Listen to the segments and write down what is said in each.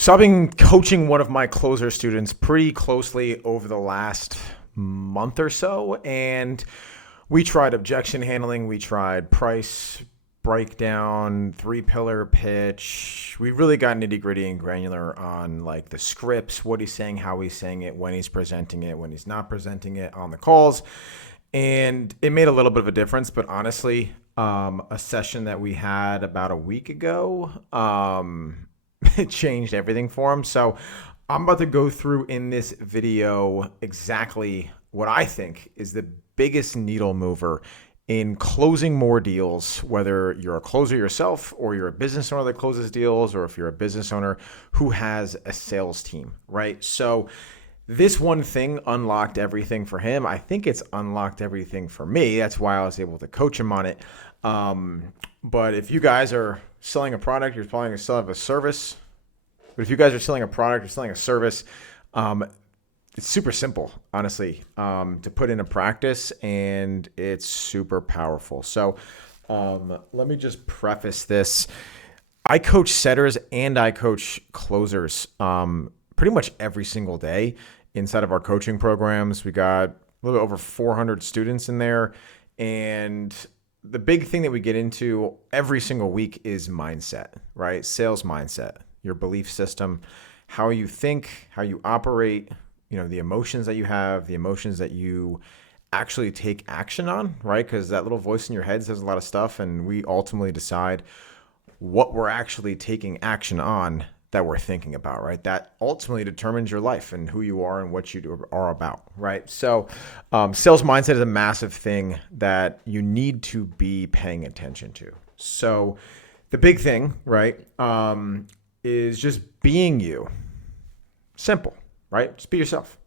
So I've been coaching one of my closer students pretty closely over the last month or so, and we tried objection handling, we tried price breakdown, three-pillar pitch. We really got nitty-gritty and granular on like the scripts, what he's saying, how he's saying it, when he's presenting it, when he's not presenting it on the calls. And it made a little bit of a difference, but honestly, a session that we had about a week ago, it changed everything for him. So I'm about to go through in this video exactly what I think is the biggest needle mover in closing more deals, whether you're a closer yourself or you're a business owner that closes deals, or if you're a business owner who has a sales team, right? So this one thing unlocked everything for him. I think it's unlocked everything for me. That's why I was able to coach him on it. But if you guys are selling a product, you're probably going to still have a service. But if you guys are selling a product or selling a service, it's super simple, honestly, to put into practice, and it's super powerful. So let me just preface this. I coach setters and I coach closers pretty much every single day inside of our coaching programs. We got a little bit over 400 students in there. And the big thing that we get into every single week is mindset, right? Sales mindset, your belief system, how you think, how you operate, the emotions that you have, the emotions that you actually take action on, right? Because that little voice in your head says a lot of stuff, and we ultimately decide what we're actually taking action on that we're thinking about, right? That ultimately determines your life and who you are and what you are about, right? So sales mindset is a massive thing that you need to be paying attention to. So the big thing, right, is just being you. Simple, right? Just be yourself.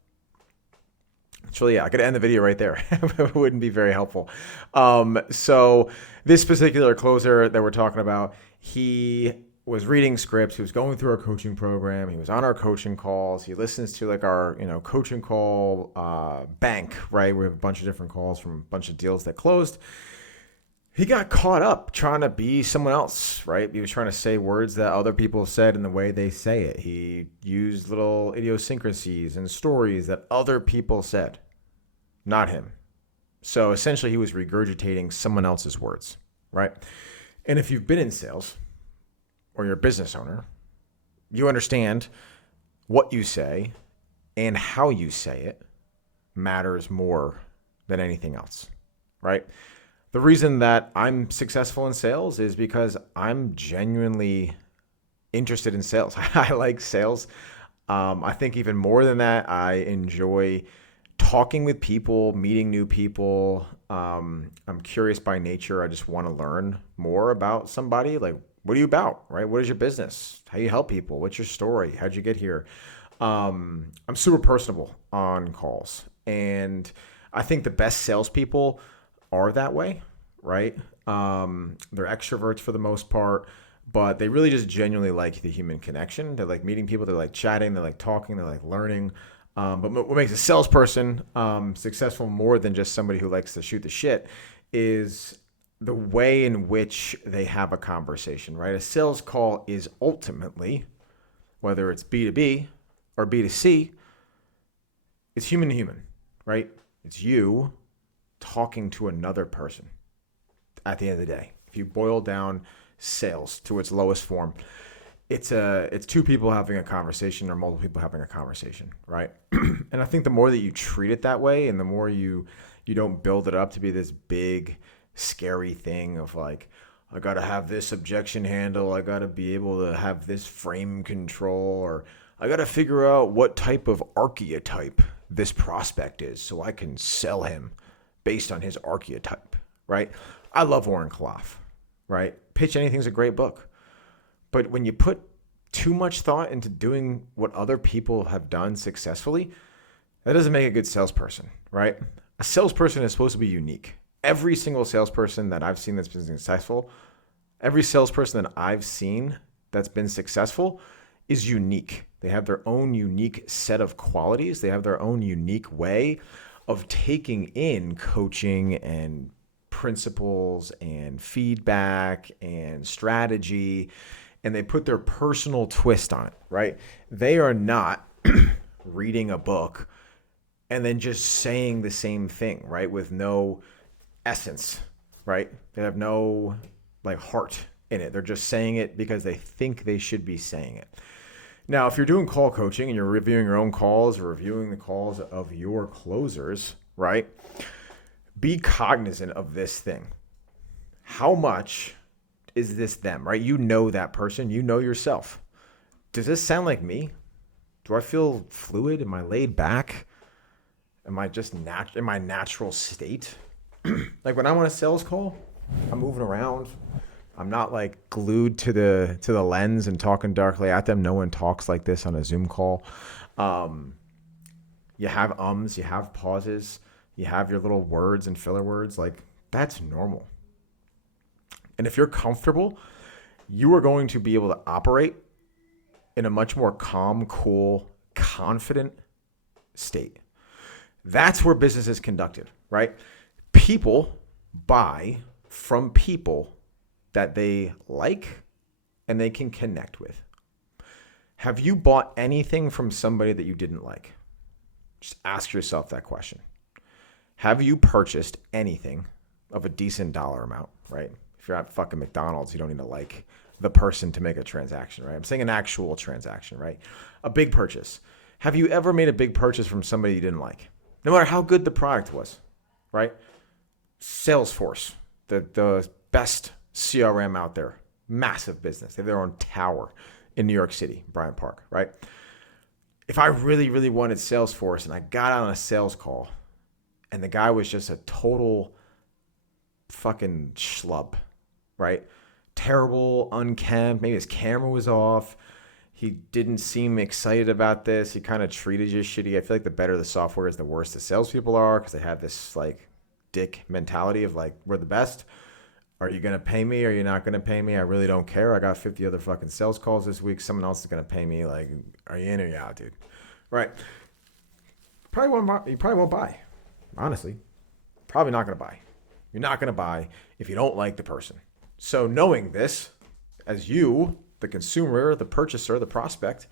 Actually, I could end the video right there. It wouldn't be very helpful. So this particular closer that we're talking about, he was reading scripts. He was going through our coaching program. He was on our coaching calls. He listens to like our, coaching call bank, right? We have a bunch of different calls from a bunch of deals that closed. He got caught up trying to be someone else, right? He was trying to say words that other people said in the way they say it. He used little idiosyncrasies and stories that other people said, not him. So essentially he was regurgitating someone else's words, right? And if you've been in sales or you're a business owner, you understand what you say and how you say it matters more than anything else, right? The reason that I'm successful in sales is because I'm genuinely interested in sales. I like sales. I think even more than that, I enjoy talking with people, meeting new people. I'm curious by nature. I just want to learn more about somebody. Like, what are you about, right? What is your business? How do you help people? What's your story? How'd you get here? I'm super personable on calls. And I think the best salespeople are that way, right? They're extroverts for the most part, but they really just genuinely like the human connection. They like meeting people. They like chatting. They like talking. They like learning. But what makes a salesperson successful more than just somebody who likes to shoot the shit is the way in which they have a conversation, right? A sales call is ultimately, whether it's B2B or B2C, it's human to human, right? It's you talking to another person at the end of the day. If you boil down sales to its lowest form, it's two people having a conversation or multiple people having a conversation, right? And I think the more that you treat it that way and the more you don't build it up to be this big, scary thing of like, I got to have this objection handle, I got to be able to have this frame control, or I got to figure out what type of archetype this prospect is so I can sell him based on his archetype, right? I love Warren Clough, right? Pitch Anything's a great book. But when you put too much thought into doing what other people have done successfully, that doesn't make a good salesperson, right? A salesperson is supposed to be unique. Every single salesperson that I've seen that's been successful, every salesperson that I've seen that's been successful is unique. They have their own unique set of qualities. They have their own unique way of taking in coaching and principles and feedback and strategy and they put their personal twist on it, right? They are not reading a book and then just saying the same thing, right? With no essence, right? They have no like heart in it. They're just saying it because they think they should be saying it. Now, if you're doing call coaching and you're reviewing your own calls or reviewing the calls of your closers, right? Be cognizant of this thing. How much is this them, right? You know that person, you know yourself. Does this sound like me? Do I feel fluid? Am I laid back? Am I just in my natural state? Like when I'm on a sales call, I'm moving around. I'm not like glued to the lens and talking directly at them. No one talks like this on a Zoom call. You have ums, you have pauses, you have your little words and filler words. Like that's normal. And if you're comfortable, you are going to be able to operate in a much more calm, cool, confident state. That's where business is conducted, right? People buy from people that they like and they can connect with. Have you bought anything from somebody that you didn't like? Just ask yourself that question. Have you purchased anything of a decent dollar amount, right? If you're at fucking McDonald's, you don't need to like the person to make a transaction, right? I'm saying an actual transaction, right? A big purchase. Have you ever made a big purchase from somebody you didn't like? No matter how good the product was, right? Salesforce, the best CRM out there, massive business. They have their own tower in New York City, Bryant Park, right? If I really, really wanted Salesforce and I got on a sales call and the guy was just a total fucking schlub, right? Terrible, unkempt, maybe his camera was off. He didn't seem excited about this. He kind of treated you shitty. I feel like the better the software is, the worse the salespeople are because they have this like dick mentality of like, we're the best. Are you going to pay me? Or are you not going to pay me? I really don't care. I got 50 other fucking sales calls this week. Someone else is going to pay me. Like, are you in or you out, dude? Right. You probably won't buy. Honestly, probably not going to buy. You're not going to buy if you don't like the person. So knowing this, as you, the consumer, the purchaser, the prospect,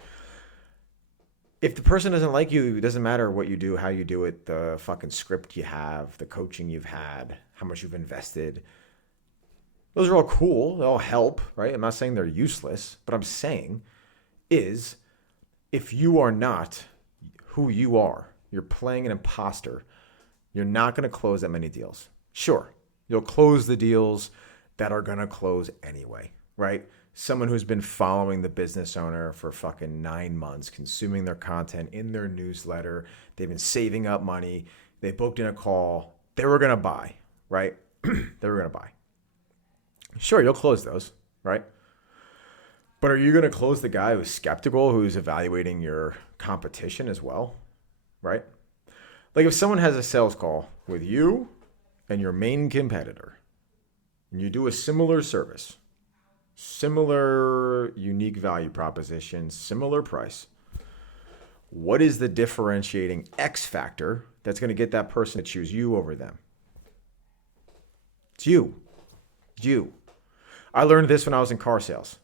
if the person doesn't like you, it doesn't matter what you do, how you do it, the fucking script you have, the coaching you've had, how much you've invested. Those are all cool. They all help, right? I'm not saying they're useless, but I'm saying is if you are not who you are, you're playing an imposter, you're not going to close that many deals. Sure, you'll close the deals that are going to close anyway, right? Someone who's been following the business owner for fucking 9 months, consuming their content in their newsletter. They've been saving up money. They booked in a call. They were going to buy, right? They were going to buy. Sure, you'll close those, right? But are you going to close the guy who's skeptical, who's evaluating your competition as well, right? Like if someone has a sales call with you and your main competitor, and you do a similar service, similar unique value proposition, similar price, what is the differentiating X factor that's going to get that person to choose you over them? It's you. You. I learned this when I was in car sales.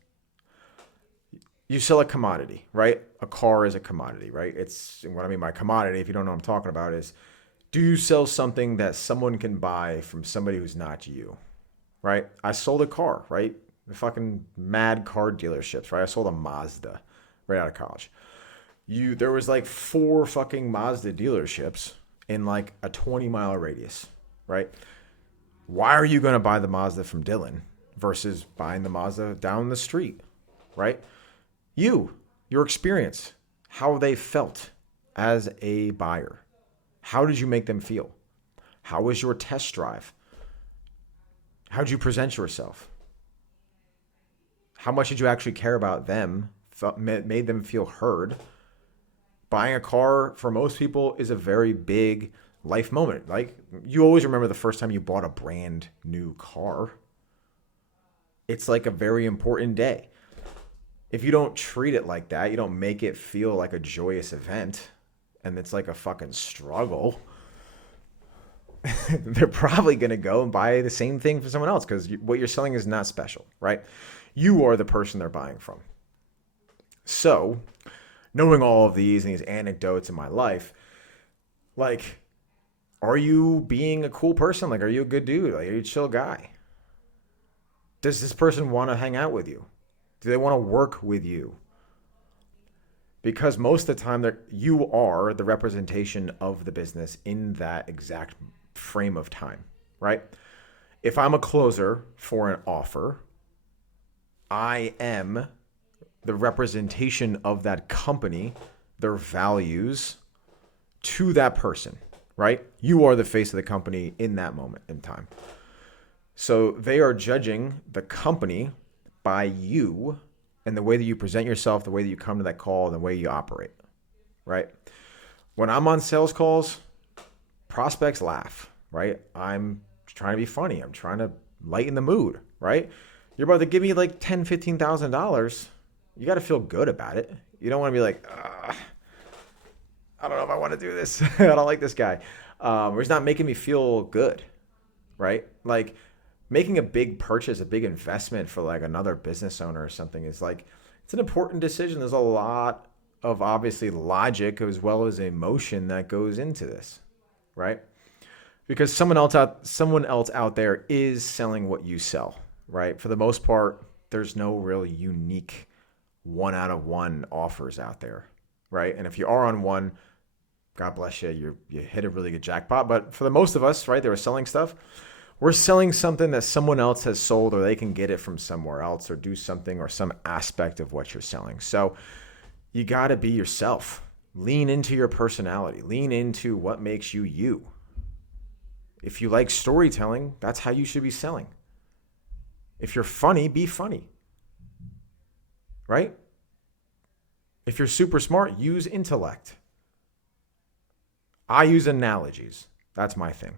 You sell a commodity, right? A car is a commodity, right? It's what I mean by commodity, if you don't know what I'm talking about, is do you sell something that someone can buy from somebody who's not you, right? I sold a car, right? The fucking mad car dealerships, right? I sold a Mazda right out of college. There was like 4 fucking Mazda dealerships in like a 20-mile radius, right? Why are you going to buy the Mazda from Dylan versus buying the Mazda down the street, right? Your experience, how they felt as a buyer. How did you make them feel? How was your test drive? How did you present yourself? How much did you actually care about them? Made them feel heard? Buying a car for most people is a very big life moment. Like you always remember the first time you bought a brand new car. It's like a very important day. If you don't treat it like that, you don't make it feel like a joyous event, and it's like a fucking struggle, they're probably going to go and buy the same thing for someone else because what you're selling is not special, right? You are the person they're buying from. So, knowing all of these and these anecdotes in my life, like, are you being a cool person? Like, are you a good dude? Like, are you a chill guy? Does this person want to hang out with you? Do they want to work with you? Because most of the time, you are the representation of the business in that exact frame of time, right? If I'm a closer for an offer, I am the representation of that company, their values to that person, right? You are the face of the company in that moment in time. So they are judging the company by you and the way that you present yourself, the way that you come to that call, and the way you operate, right? When I'm on sales calls, prospects laugh, right? I'm trying to be funny. I'm trying to lighten the mood, right? You're about to give me like $10,000, $15,000. You got to feel good about it. You don't want to be like, I don't know if I want to do this. I don't like this guy. Or he's not making me feel good, right? Like, making a big purchase, a big investment for like another business owner or something is like, it's an important decision. There's a lot of obviously logic as well as emotion that goes into this, right? Because someone else out there is selling what you sell, right? For the most part, there's no real unique 1 out of 1 offers out there, right? And if you are on one, God bless you, you hit a really good jackpot. But for the most of us, right, they were selling stuff. We're selling something that someone else has sold, or they can get it from somewhere else, or do something or some aspect of what you're selling. So you got to be yourself. Lean into your personality. Lean into what makes you you. If you like storytelling, that's how you should be selling. If you're funny, be funny. Right? If you're super smart, use intellect. I use analogies. That's my thing.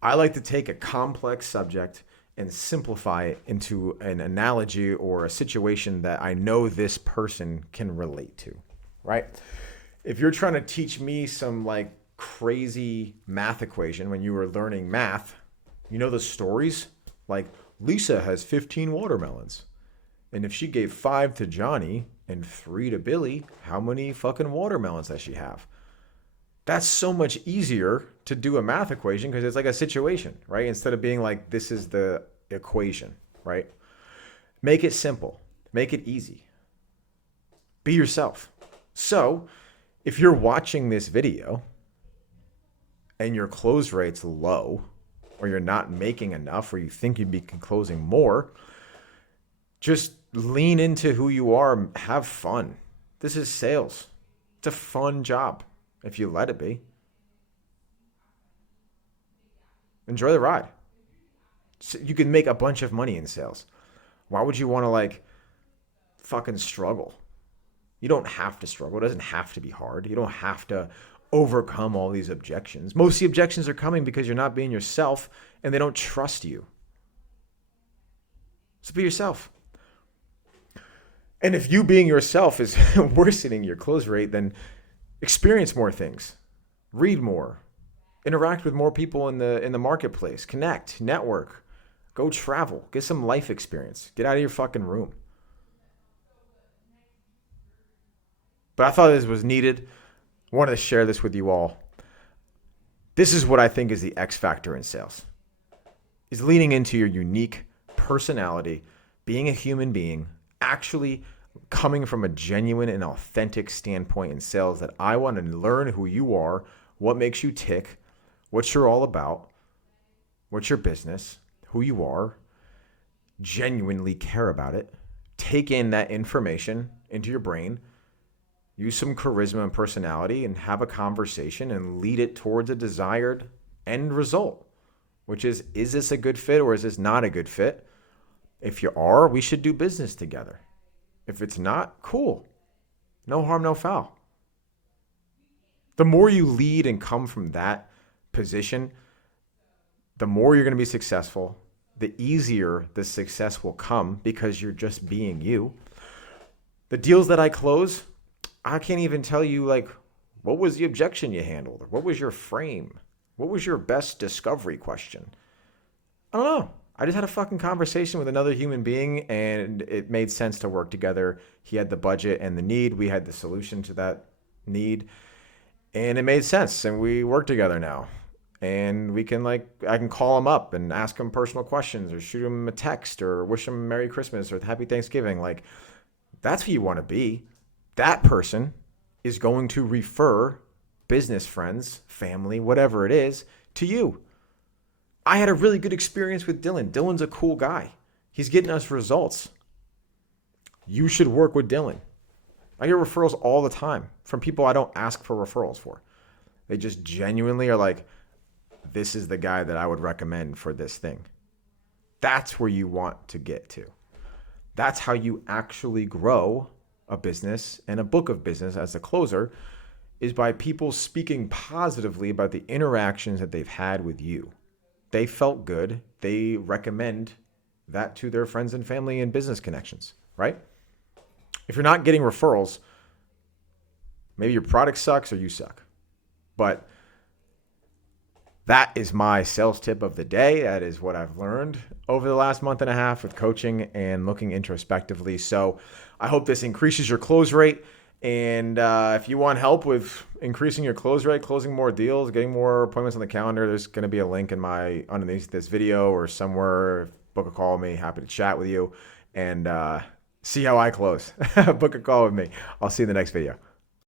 I like to take a complex subject and simplify it into an analogy or a situation that I know this person can relate to, right? If you're trying to teach me some like crazy math equation when you were learning math, you know the stories? Like, Lisa has 15 watermelons. And if she gave 5 to Johnny and 3 to Billy, how many fucking watermelons does she have? That's so much easier to do a math equation because it's like a situation, right? Instead of being like, this is the equation, right? Make it simple. Make it easy. Be yourself. So if you're watching this video and your close rate's low, or you're not making enough, or you think you'd be closing more, just lean into who you are. Have fun. This is sales. It's a fun job. If you let it be. Enjoy the ride. So you can make a bunch of money in sales. Why would you want to like fucking struggle? You don't have to struggle. It doesn't have to be hard. You don't have to overcome all these objections. Most of the objections are coming because you're not being yourself and they don't trust you. So be yourself. And if you being yourself is worsening your close rate, then experience more things, read more, interact with more people in the marketplace, connect, network, go travel, get some life experience, get out of your fucking room. But I thought this was needed. I wanted to share this with you all. This is what I think is the X factor in sales, is leaning into your unique personality, being a human being, actually coming from a genuine and authentic standpoint in sales, that I want to learn who you are, what makes you tick, what you're all about, what's your business, who you are, genuinely care about it, take in that information into your brain, use some charisma and personality and have a conversation and lead it towards a desired end result, which is this a good fit or is this not a good fit? If you are, we should do business together. If it's not, cool. No harm, no foul. The more you lead and come from that position, the more you're going to be successful, the easier the success will come because you're just being you. The deals that I close, I can't even tell you like, what was the objection you handled? What was your frame? What was your best discovery question? I don't know. I just had a fucking conversation with another human being and it made sense to work together. He had the budget and the need. We had the solution to that need. And it made sense. And we work together now. And we can I can call him up and ask him personal questions or shoot him a text or wish him Merry Christmas or Happy Thanksgiving. That's who you want to be. That person is going to refer business friends, family, whatever it is, to you. I had a really good experience with Dylan. Dylan's a cool guy. He's getting us results. You should work with Dylan. I get referrals all the time from people I don't ask for referrals for. They just genuinely are this is the guy that I would recommend for this thing. That's where you want to get to. That's how you actually grow a business and a book of business as a closer, is by people speaking positively about the interactions that they've had with you. They felt good. They recommend that to their friends and family and business connections, right? If you're not getting referrals, maybe your product sucks or you suck. But that is my sales tip of the day. That is what I've learned over the last month and a half with coaching and looking introspectively. So I hope this increases your close rate. And if you want help with increasing your close rate, closing more deals, getting more appointments on the calendar, there's going to be a link underneath this video or somewhere. Book a call with me. Happy to chat with you and see how I close. Book a call with me. I'll see you in the next video.